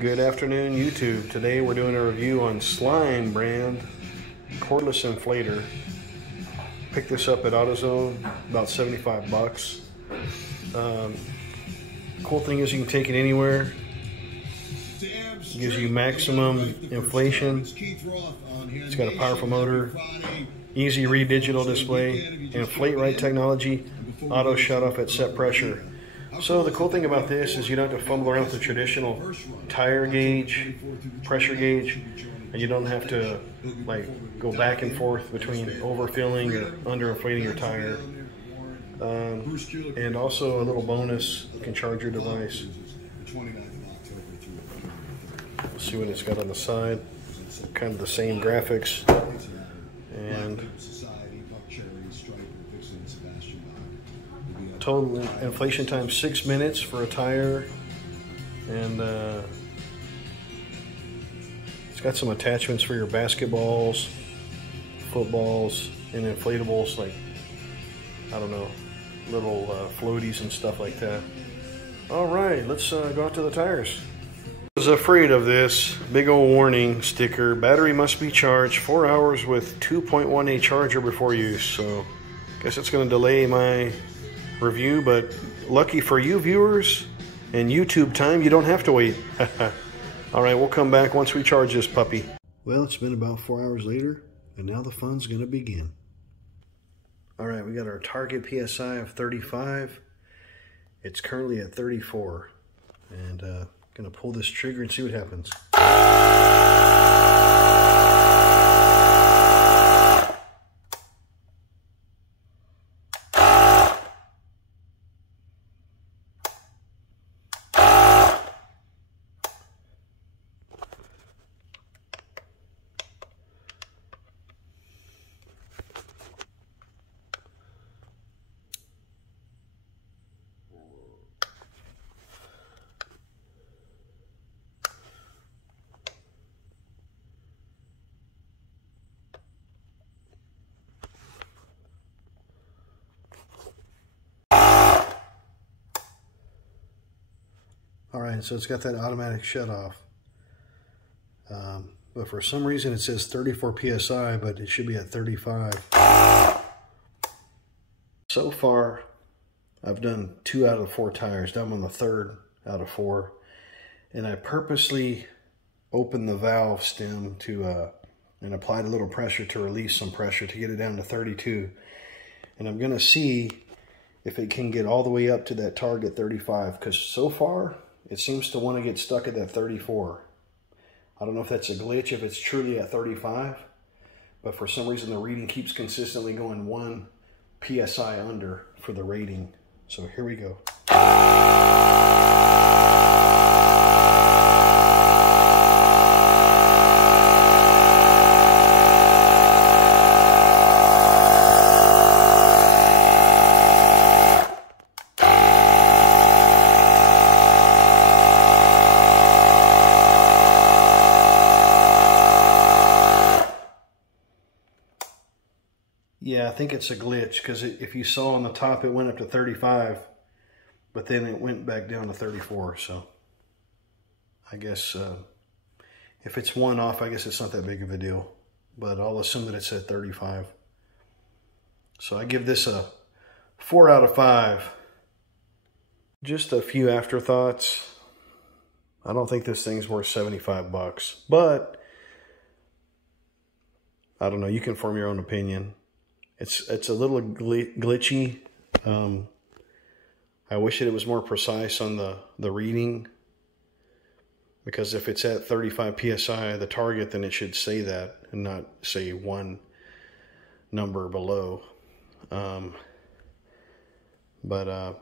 Good afternoon, YouTube. Today we're doing a review on Slime brand Cordless Inflator. Picked this up at Autozone, about 75 bucks. Cool thing is you can take it anywhere. It gives you maximum inflation. It's got a powerful motor, easy read digital display, inflate right technology, auto shut off at set pressure. So the cool thing about this is you don't have to fumble around with the traditional tire gauge, pressure gauge, and you don't have to like go back and forth between overfilling or underinflating your tire. And also a little bonus, you can charge your device. Let's see what it's got on the side. Kind of the same graphics. And total inflation time 6 minutes for a tire, and it's got some attachments for your basketballs, footballs, and inflatables, like, I don't know, little floaties and stuff like that. Alright, let's go out to the tires. I was afraid of this big old warning sticker: battery must be charged 4 hours with 2.1A charger before use. So I guess it's going to delay my review, but lucky for you viewers and YouTube time, you don't have to wait. Alright, we'll come back once we charge this puppy. Well, it's been about 4 hours later, and now the fun's gonna begin. Alright, we got our target PSI of 35. It's currently at 34, and gonna pull this trigger and see what happens. Alright, so it's got that automatic shut off. But for some reason it says 34 PSI, but it should be at 35. So far, I've done 2 out of 4 tires. Now I'm on the 3rd out of 4. And I purposely opened the valve stem to and applied a little pressure to release some pressure to get it down to 32. And I'm going to see if it can get all the way up to that target 35, because so far it seems to want to get stuck at that 34. I don't know if that's a glitch, if it's truly at 35, but for some reason the reading keeps consistently going 1 PSI under for the rating. So here we go. Yeah, I think it's a glitch, because if you saw on the top it went up to 35, but then it went back down to 34. So I guess if it's 1 off, I guess it's not that big of a deal, but I'll assume that it's at 35. So I give this a 4 out of 5. Just a few afterthoughts. I don't think this thing's worth 75 bucks, but I don't know, you can form your own opinion. It's a little glitchy. I wish that it was more precise on the reading, because if it's at 35 PSI, the target, then it should say that and not say 1 number below. But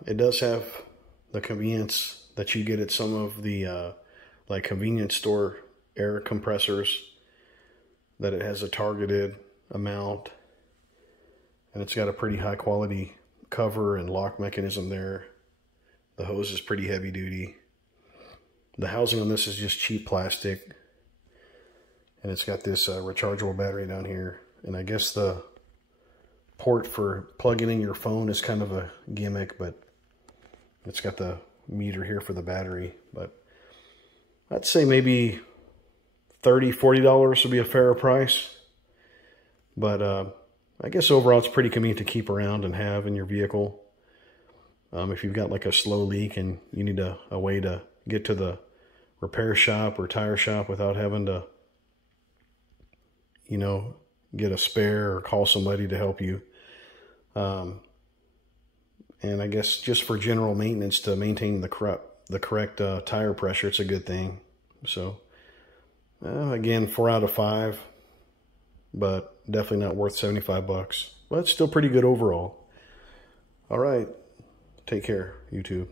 it does have the convenience that you get at some of the like convenience store air compressors, that it has a targeted amount. And it's got a pretty high quality cover and lock mechanism there. The hose is pretty heavy duty. The housing on this is just cheap plastic. And it's got this rechargeable battery down here. And I guess the port for plugging in your phone is kind of a gimmick, but it's got the meter here for the battery. But I'd say maybe $30, $40 would be a fairer price. But I guess overall it's pretty convenient to keep around and have in your vehicle. If you've got like a slow leak and you need a way to get to the repair shop or tire shop without having to, you know, get a spare or call somebody to help you. And I guess just for general maintenance to maintain the correct tire pressure, it's a good thing. So again, 4 out of 5, but definitely not worth $75. But it's still pretty good overall. All right. Take care, YouTube.